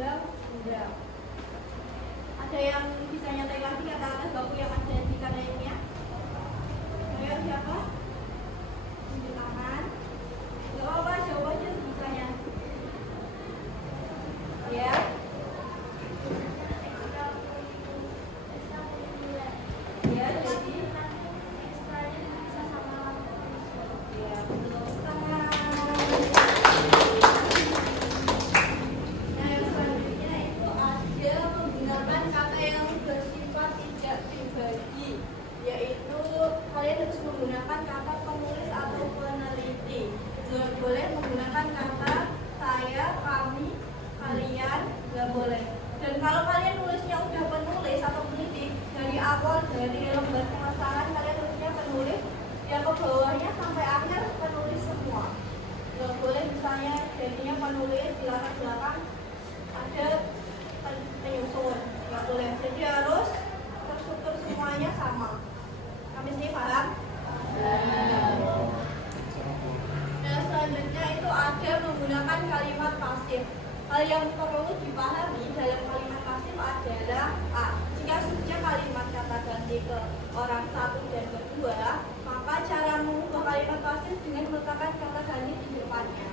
undang-undang. Ada yang bisa nyatai lagi kata-kata baku yang ada di KDM-nya? Ayo siapa? Tunjuk tangan. Gak apa-apa, jawab aja sebisanya. Ya. Ya, jadi ya, betul tangan. Nah, yang selanjutnya itu ada menggunakan kata yang bersifat tidak pribadi, yaitu kalian harus menggunakan kata penulis atau peneliti. Nggak boleh menggunakan kata saya, kami, kalian, nggak boleh. Dan kalau kalian nulisnya udah penulis atau peneliti, dari awal dari lembar pengesahan kalian tulisnya penulis, yang ke bawahnya sampai akhir penulis semua. Nggak boleh misalnya jadinya penulis di latar belakang ada penyusun, nggak boleh. Jadi harus terstruktur semuanya sama. Kami sini paham? Nah, selanjutnya itu ada menggunakan kalimat pasif. Hal yang perlu dipahami dalam kalimat pasif adalah A. Jika sudah kalimat kata ganti ke orang satu dan kedua, maka cara mengubah kalimat pasif dengan meletakkan kata ganti di depannya.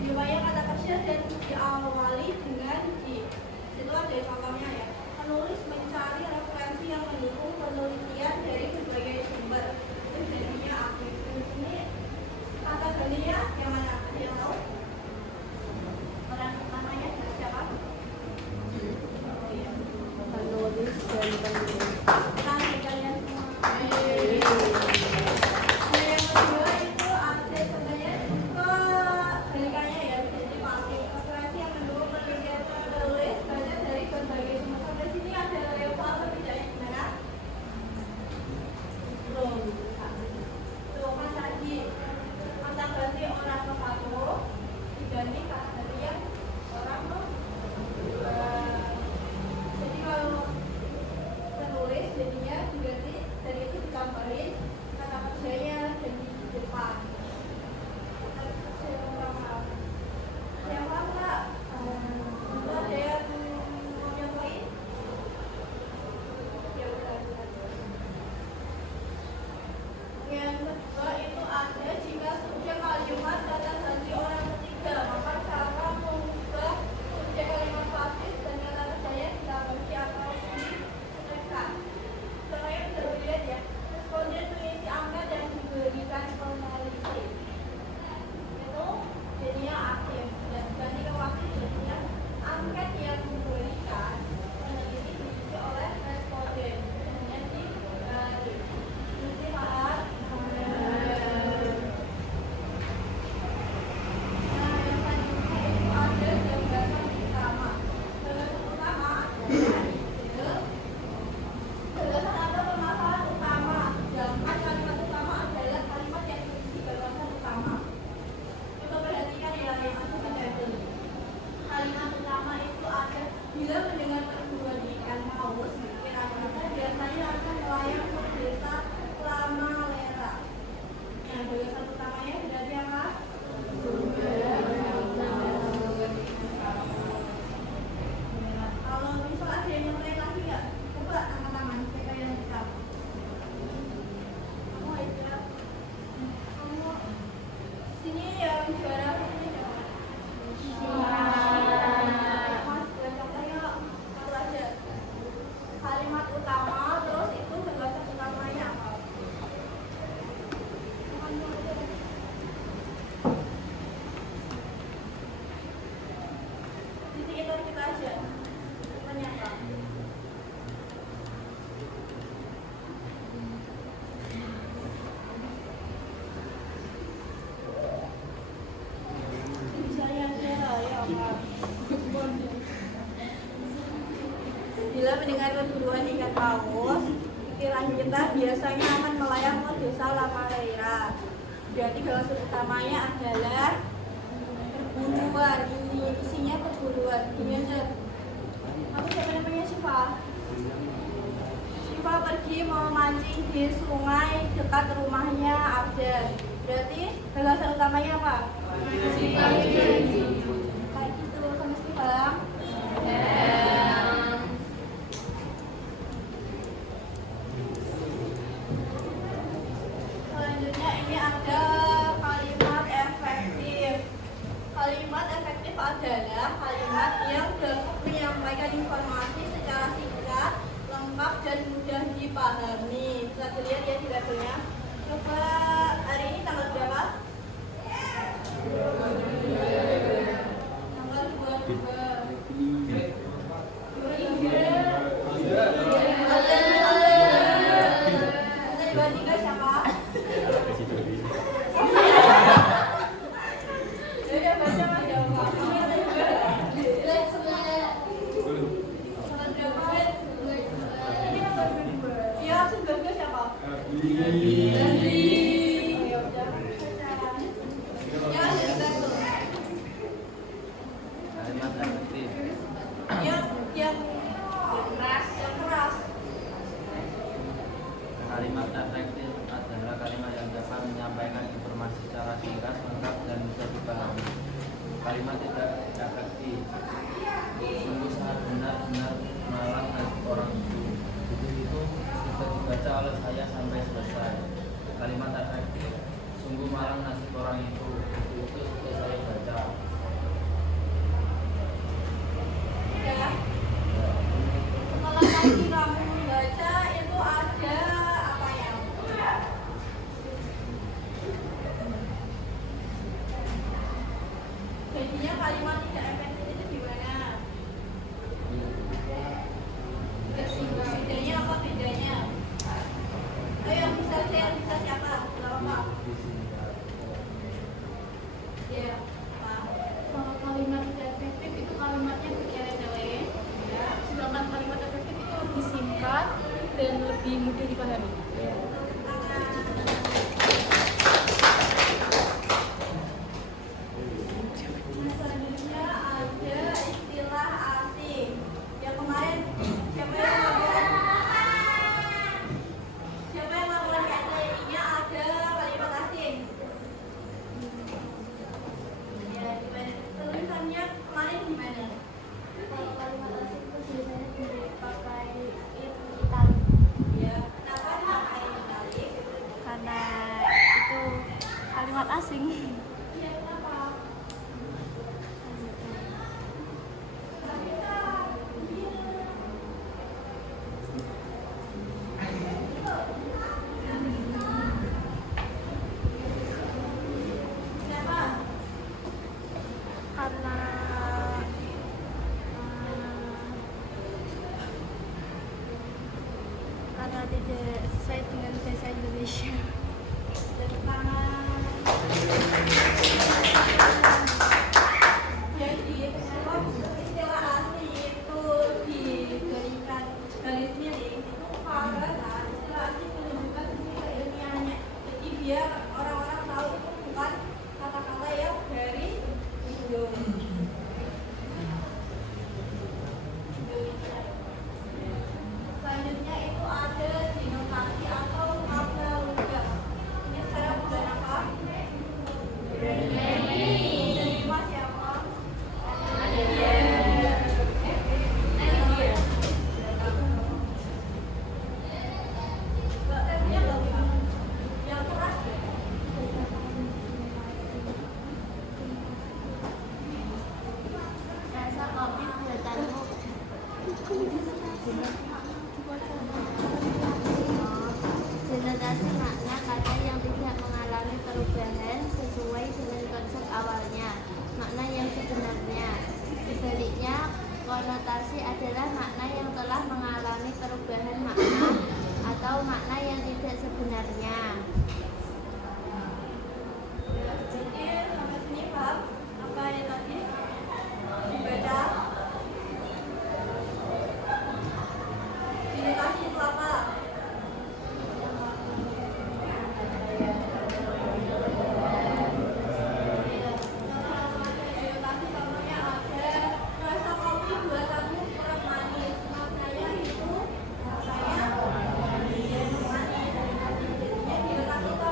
Di depannya kata kecil dan diawali dengan di. Itu ada contohnya ya. Penulis mencari referensi yang mendukung penelitian dari berbagai sumber. Itu jadinya aktif. Ini kata gantinya yang mana? Ada yang tahu? Orang pertamanya siapa? Oh iya. Penulis dan penulis. Tanya kalian semua. Nah, yang kedua itu ada sebenarnya kebalikannya ya, jadi pasif. Referensi yang mendukung penelitian penulis banyak dari berbagai sumber. Sampai sini ada level atau tidaknya gimana? Belum. Tuh, Mas Adi. Kata ganti orang ke satu diganti kata ganti yang orang ke dua. Jadi kalau penulis jadinya diganti dari itu ditambahin kata kerjanya dan di depan. Kata kerja orang yang mana? Itu ada yang mau nyobain? Ya udah. Yang kedua itu ada jika sudah kalimat kata ganti orang ketiga, maka cara mengubah subjek kalimat pasif dan kata kerjanya ditambah atau ditekan. Supaya bisa dilihat ya, responden mengisi angka yang diberikan peneliti. Itu jadinya aktif dan ganti ke pasif jadinya angket yang diberikan peneliti diisi oleh responden. Jadinya dibalik. Mesti paham? Nah, yang selanjutnya itu ada gagasan utama. Gagasan utama adalah ide, gagasan atau permasalahan utama. Sedangkan kalimat utama adalah kalimat yang berisi gagasan utama. Coba perhatikan ya yang aku bacakan. Kalimat utama itu ada bila mendengar perbunyian paus, kira-kira biasanya akan melayang ke desa Lama Lera. Nah, gagasan utamanya berarti apa? Kalau misal ada yang lain lagi nggak? Coba angkat tangan, siapa yang bisa? Kamu aja. Kamu sini yang juara ini siapa? Mas, buat contohnya satu aja. Kalimat utama, terus itu gagasan utamanya apa? Di sekitar kita aja. Tanya apa? Misalnya ya apa? Bila mendengar perburuan ikan paus, pikiran kita biasanya akan melayang ke desa Lamareira. Berarti gagasan utamanya adalah perburuan. Ini isinya perburuan. Ini aja. Aku siapa namanya Syifa? Syifa pergi mau mancing di sungai dekat rumahnya Abdan. Berarti gagasan utamanya apa? Kayak gitu, sama Kalimat efektif adalah kalimat yang menyampaikan informasi secara singkat, lengkap, dan mudah dipahami. Bisa dilihat ya di labelnya. Coba hari ini tanggal berapa? Tanggal 23 siapa? Ya baca mas jawab. Iya, 19 siapa? Kalimat efektif. Yang keras. Kalimat efektif adalah kalimat yang dapat menyampaikan informasi secara singkat, lengkap, dan mudah dipahami. Kalimat tidak efektif sungguh sangat benar-benar melarang hati orang itu. Itu sudah dibaca oleh saya sampai selesai. Kalimat efektif sungguh malang nasib orang itu sudah saya baca. Ya. Setelah tadi kamu membaca itu ada apanya? Jadinya kalimat tidak efektif itu gimana? Bedanya apa bedanya? Ayo yang bisa share, bisa siapa? Gak apa-apa. Ya, apa? Kalau kalimat tidak efektif itu kalimatnya bertele-tele, ya. Sedangkan kalimat efektif itu lebih singkat dan lebih mudah dipahami. Selanjutnya ada istilah asing. Yang kemarin siapa yang laporan KTI-nya ada kalimat asing. Ya, gimana? Tulisannya kemarin gimana? Kalau kalimat asing itu biasanya dipakai italic. Ya, kenapa pakai italic? Karena itu kalimat asing. Iya, kenapa? Kenapa? Karena karena tidak sesuai dengan bahasa Indonesia. Tepuk tangan. Jadi istilah asli itu diberikan garis miring itu karena istilah asli menunjukkan sisi keilmiahannya. Jadi biar orang-orang tahu itu bukan kata-kata yang dari Indonesia. Selanjutnya itu ada dinotasi atau makna lugas. Ini sekarang bulan apa? Terima siapa? Yang keras ya? Rasa kopi buatanmu. Denotasi makna kata yang tidak mengalami perubahan sesuai dengan konsep awalnya, makna yang sebenarnya. Sebaliknya, konotasi adalah makna yang telah mengalami perubahan makna atau makna yang tidak sebenarnya. Jadi sampai sini paham apa yang tadi dibaca? Dinotasi itu apa? Dinotasi contohnya ada rasa kopi buatanmu kurang manis. Maknanya itu rasanya manis. Jadinya dinotasi itu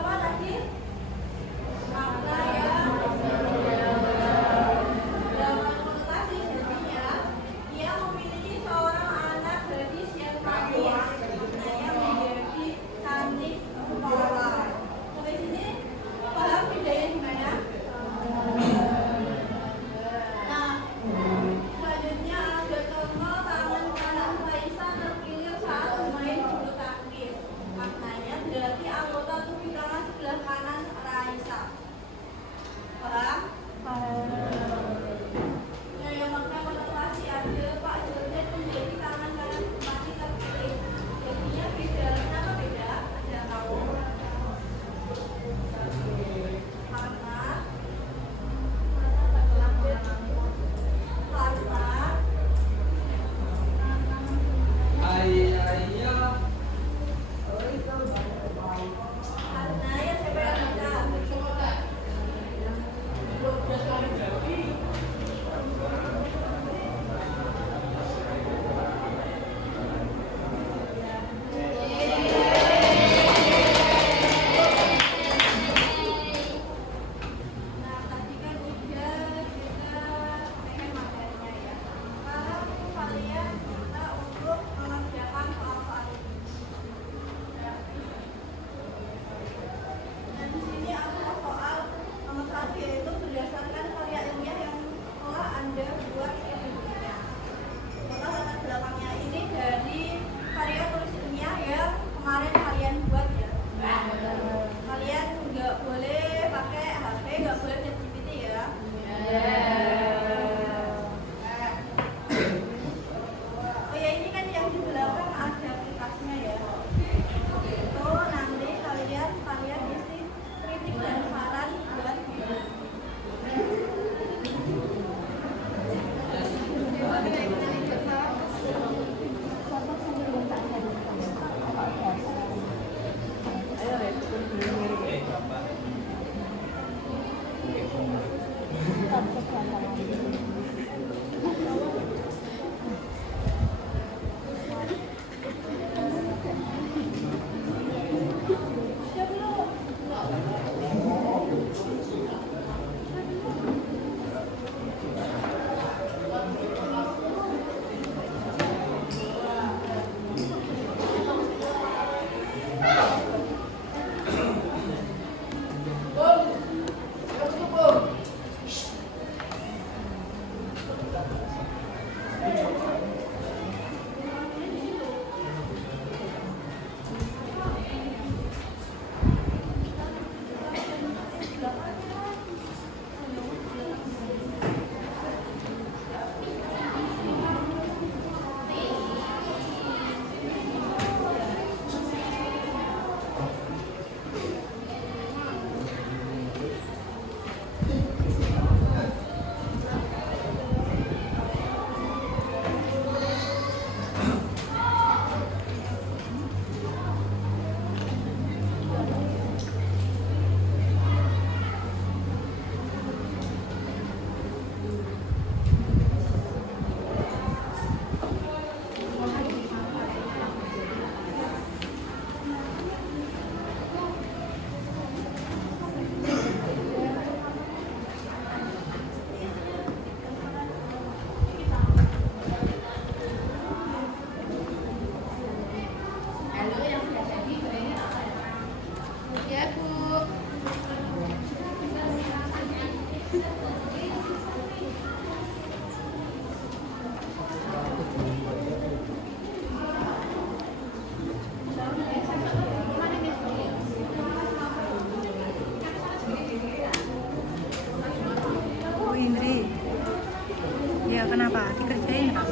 kenapa? Dikerjain nggak?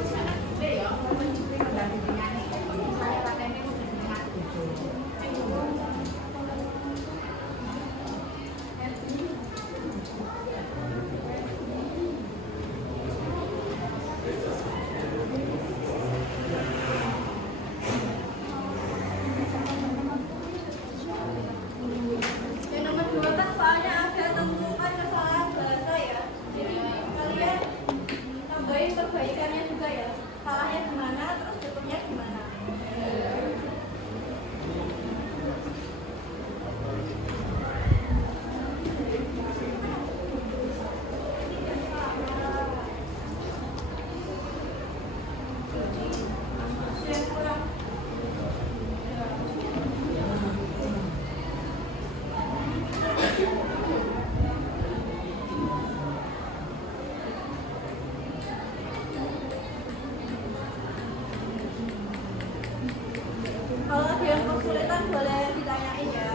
Yang nomor 2 kan soalnya ada temukan kesalahan bahasa ya. Jadi kalian tambahin perbaikannya juga ya. Salahnya gimana, terus betulnya gimana. Yang kurang kalau ada yang kesulitan boleh ditanyain ya.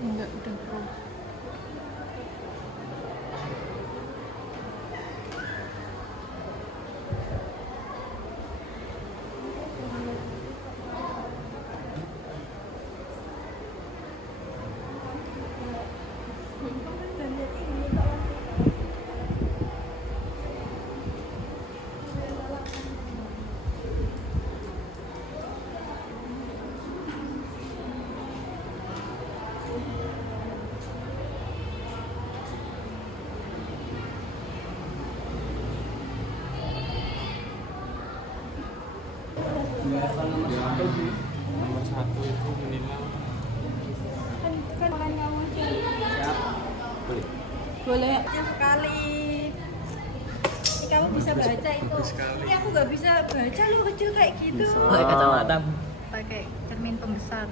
Enggak, udah pro. Nomor satu itu minimal. Kan makan kamu Siap. Boleh. boleh sekali. Ini kamu bisa baca itu. Ini aku nggak bisa baca lu kecil kayak gitu. Pakai kacamata. Pakai cermin pembesar.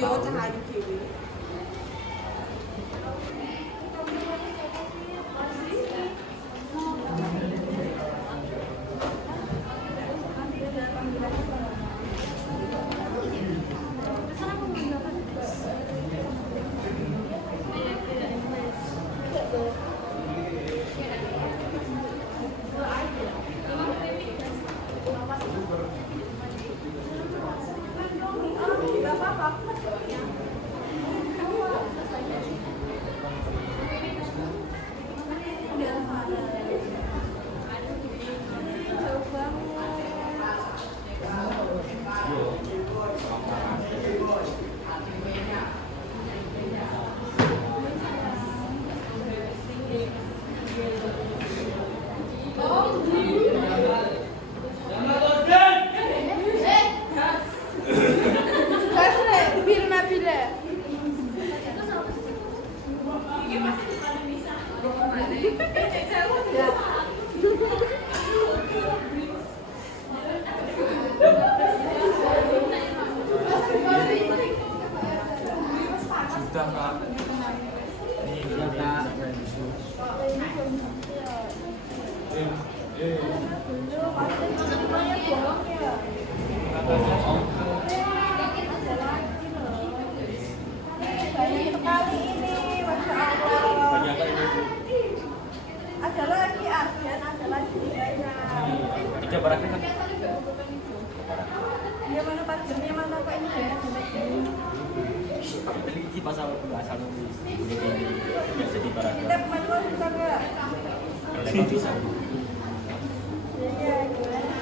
Yo cahayu dhewe. Sudah kak. Nih Ya, Kak. Banyak sekali ini, Masya Allah. banyak kak ini. Ada lagi Arjen, ada lagi banyak. Tiga barangnya kan. Dia mana parkirnya mana Pak ini banyak. Ini pasal asal nulis. Jadi barang. Kita manual bisa nggak? Kalau bisa. Iya, gimana?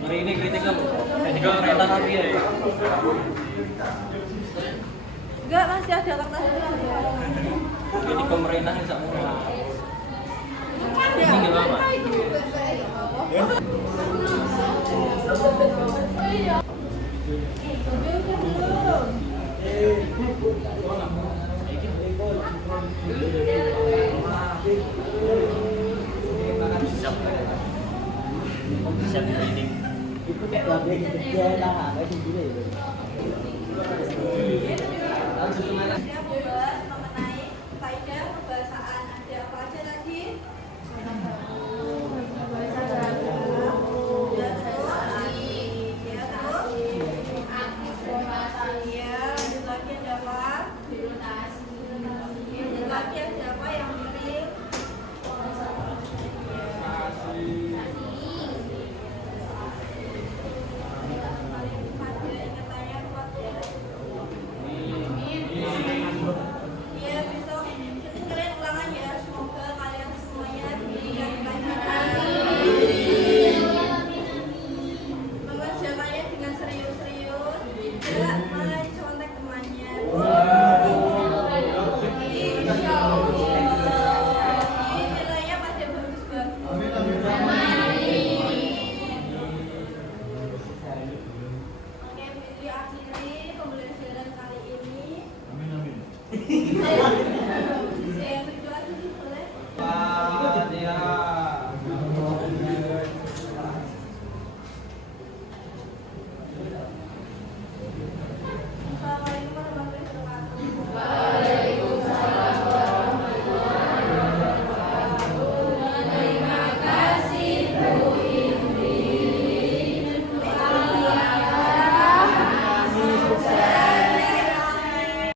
Hari ini kritik kamu. Juga kereta lagi ya. Enggak, masih ada kertasnya. Jadi pemerintah yang sama. Ya, Ini nggak apa-apa. Siap. Siap ini. Dia membahas mengenai faedah kebahasaan. Ada apa aja tadi? Mengerjakannya dengan serius-serius, tidak mencontek temannya. Insya Allah. Ini nilainya pasti bagus-bagus. Oke, Fitri akhiri pembelajaran kali ini.